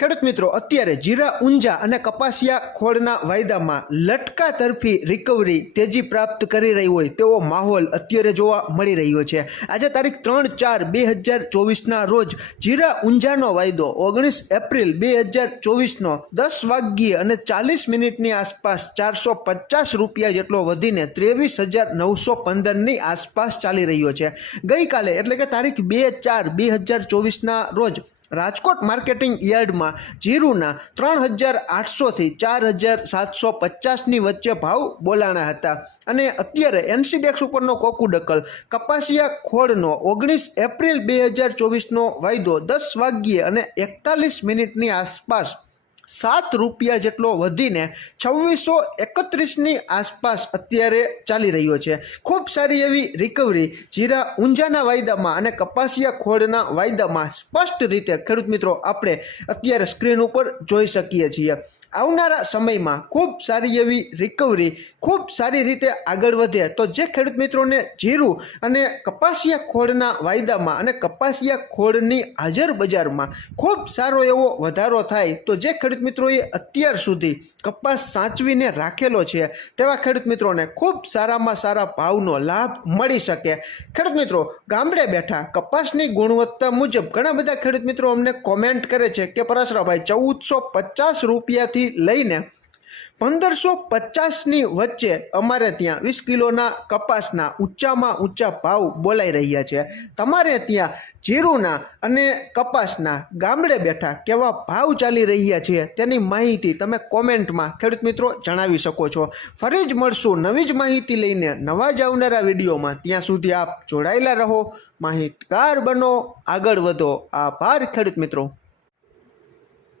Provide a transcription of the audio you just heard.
ખેડૂત મિત્રો, અત્યારે જીરા, ઊંઝા અને કપાસિયા ખોળના વાયદામાં લટકા તરફી રિકવરી તેજી પ્રાપ્ત કરી રહી હોય તેવો માહોલ અત્યારે જોવા મળી રહ્યો છે. આજે તારીખ ત્રણ ચાર બે હજાર ચોવીસના રોજ જીરા, ઊંઝાનો વાયદો ઓગણીસ એપ્રિલ બે હજાર ચોવીસનો દસ વાગ્યે અને ચાલીસ મિનિટની આસપાસ ચારસો પચાસ રૂપિયા જેટલો વધીને ત્રેવીસ હજાર નવસો પંદરની આસપાસ ચાલી રહ્યો છે. ગઈકાલે એટલે કે તારીખ બે ચાર બે હજાર ચોવીસના રોજ રાજકોટ માર્કેટિંગ યાર્ડમાં જીરુના ત્રણ હજાર આઠસોથી ચાર હજાર સાતસો પચાસની વચ્ચે ભાવ બોલાણા હતા. અને અત્યારે એનસીડેક્સ ઉપરનો કોકુડકલ કપાસિયા ખોળનો ઓગણીસ એપ્રિલ બે હજાર ચોવીસનો વાયદો દસ વાગ્યે અને એકતાલીસ મિનિટની આસપાસ સાત રૂપિયા જેટલો વધીને છવ્વીસો એકત્રીસની આસપાસ અત્યારે ચાલી રહ્યો છે. ખૂબ સારી એવી રિકવરી જીરા ઊંઝાના વાયદામાં અને કપાસિયા ખોળના વાયદામાં સ્પષ્ટ રીતે ખેડૂત મિત્રો આપણે અત્યારે સ્ક્રીન ઉપર જોઈ શકીએ છીએ. આવનારા સમયમાં ખૂબ સારી એવી રિકવરી ખૂબ સારી રીતે આગળ વધે. તો જે ખેડૂત મિત્રોને જીરું અને કપાસિયા ખોળના વાયદામાં અને કપાસિયા ખોળની હાજર બજારમાં ખૂબ સારો એવો વધારો થાય, તો જે ખેડૂત મિત્રોએ અત્યાર સુધી કપાસ સાચવીને રાખેલો છે, તેવા ખેડૂત મિત્રોને ખૂબ સારામાં સારા ભાવનો લાભ મળી શકે. ખેડૂત મિત્રો, ગામડે બેઠા કપાસની ગુણવત્તા મુજબ ઘણા બધા ખેડૂત મિત્રો અમને કોમેન્ટ કરે છે કે પરાશરાભાઈ, ચૌદસો પચાસ રૂપિયાથી લઈને પંદરસો પચાસની વચ્ચે અમારે ત્યાં વીસ કિલોના કપાસના ઊંચામાં ઊંચા ભાવ બોલાઈ રહ્યા છે. તમારે ત્યાં જીરુના અને કપાસના ગામડે બેઠા કેવા ભાવ ચાલી રહ્યા છે તેની માહિતી તમે કોમેન્ટમાં ખેડૂત મિત્રો જણાવી શકો છો. ફરી જ મળશું નવી જ માહિતી લઈને નવા જ આવનારા વિડીયોમાં. ત્યાં સુધી આપ જોડાયેલા રહો. માહિતગાર બનો. આગળ વધો. આભાર ખેડૂત મિત્રો.